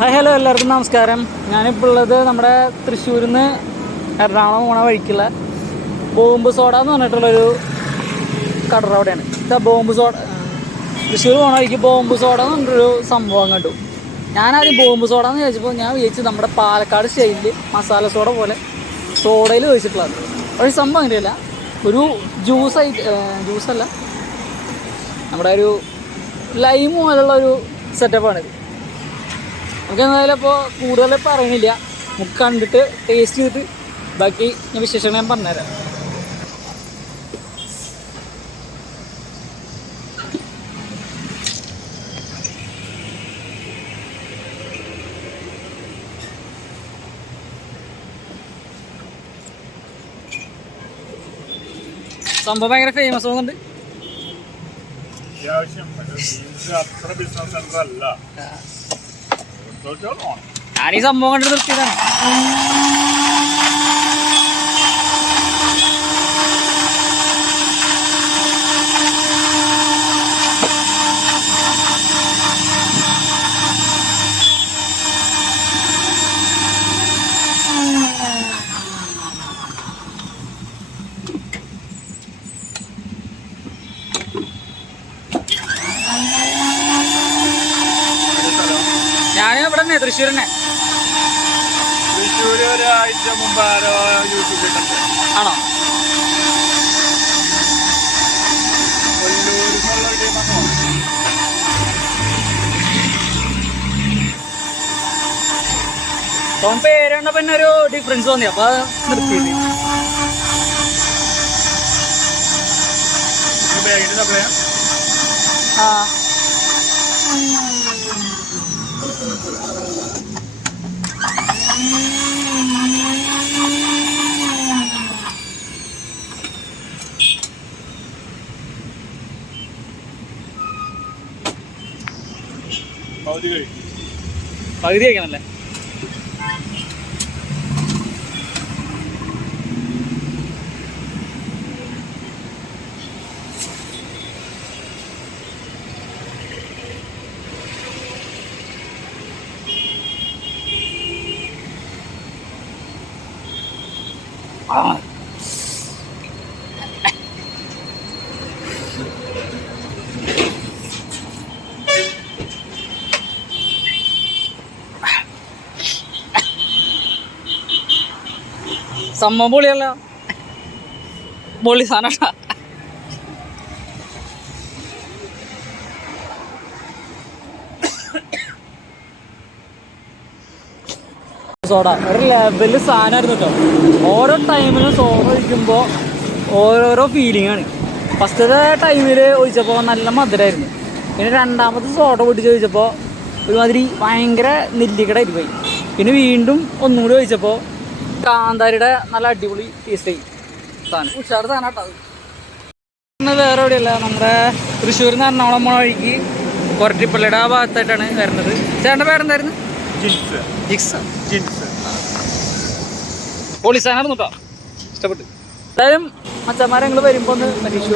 Hi hello എല്ലാവർക്കും നമസ്കാരം. ഞാനിപ്പോൾ ഉള്ളത് നമ്മുടെ തൃശ്ശൂരിൽ നിന്ന് എറണാകുളം പോണ വഴിക്കുള്ള ബോംബ് സോഡ എന്ന് പറഞ്ഞിട്ടുള്ളൊരു കട അവിടെയാണ്. ബോംബ് സോഡ തൃശ്ശൂർ പോണ വഴിക്ക് ബോംബ് സോഡ എന്ന് പറഞ്ഞിട്ടൊരു സംഭവം കണ്ടു. ഞാനാദ്യം ബോംബ് സോഡ എന്ന് ചോദിച്ചപ്പോൾ ഞാൻ വിചാരിച്ചു നമ്മുടെ പാലക്കാട് സ്റ്റൈലിൽ മസാല സോഡ പോലെ സോഡയിൽ ചോദിച്ചിട്ടുള്ളത്. പക്ഷേ സംഭവം അങ്ങനെയല്ല, ഒരു ജ്യൂസല്ല, നമ്മുടെ ഒരു ലൈം പോലുള്ള ഒരു സെറ്റപ്പാണിത്. നമുക്ക് എന്തായാലും ഇപ്പോൾ കൂടുതൽ പറയണില്ല, നമുക്ക് കണ്ടിട്ട് ടേസ്റ്റ് ചെയ്തിട്ട് ബാക്കി ഞാൻ വിശേഷങ്ങൾ ഞാൻ പറഞ്ഞുതരാം. സംഭവം ഭയങ്കര ഫേമസ് ആവുന്നുണ്ട്. ഞാൻ ഈ സംഭവം കണ്ടിട്ട് നിർത്തിയതാണ്. ഞാൻ ഇവിടെ തന്നെ തൃശ്ശൂർ തന്നെ. ഒരാഴ്ച മുമ്പ് യൂട്യൂബിൽ ആണോ? അപ്പം പേര് കണ്ടപ്പോൾ പിന്നെ ഒരു ഡിഫറൻസ് തോന്നി, അപ്പൊ നിർത്തിയത്. ആ പകുതി കഴിക്കണല്ലേ? സംഭവം പൊളിയല്ല, പൊളി സാധനം. സോഡ ഒരു ലെവല് സാധനമായിരുന്നു കേട്ടോ. ഓരോ ടൈമിലും സോഡ ഒഴിക്കുമ്പോൾ ഓരോരോ ഫീലിംഗാണ്. ഫസ്റ്റത്തെ ടൈമിൽ ഒഴിച്ചപ്പോൾ നല്ല മധുരമായിരുന്നു. പിന്നെ രണ്ടാമത്തെ സോഡ പൊട്ടിച്ച് ഒഴിച്ചപ്പോൾ ഒരുമാതിരി ഭയങ്കര നെല്ലിക്കടായിട്ട് പോയി. പിന്നെ വീണ്ടും ഒന്നും കൂടി ഒഴിച്ചപ്പോൾ കാന്താരിയുടെ നല്ല അടിപൊളി ടേസ്റ്റ് ആയി. സാധനം ഉഷാറ് സാധനം കേട്ടോ. അത് വേറെ എവിടെയല്ല, നമ്മുടെ തൃശ്ശൂരിൽ നിന്ന് എറണാകുളം പോണ വഴിക്ക് കൊരട്ടിപ്പള്ളിയുടെ ആ ഭാഗത്തായിട്ടാണ് വരുന്നത്. ചേട്ടൻ്റെ പേരെന്തായിരുന്നു? പൊളി സാധനമായിരുന്നു കേട്ടോ, ഇഷ്ടപ്പെട്ടു. എന്തായാലും മച്ചന്മാരെ ഞങ്ങൾ വരുമ്പോൾ ഒന്ന് പരീക്ഷ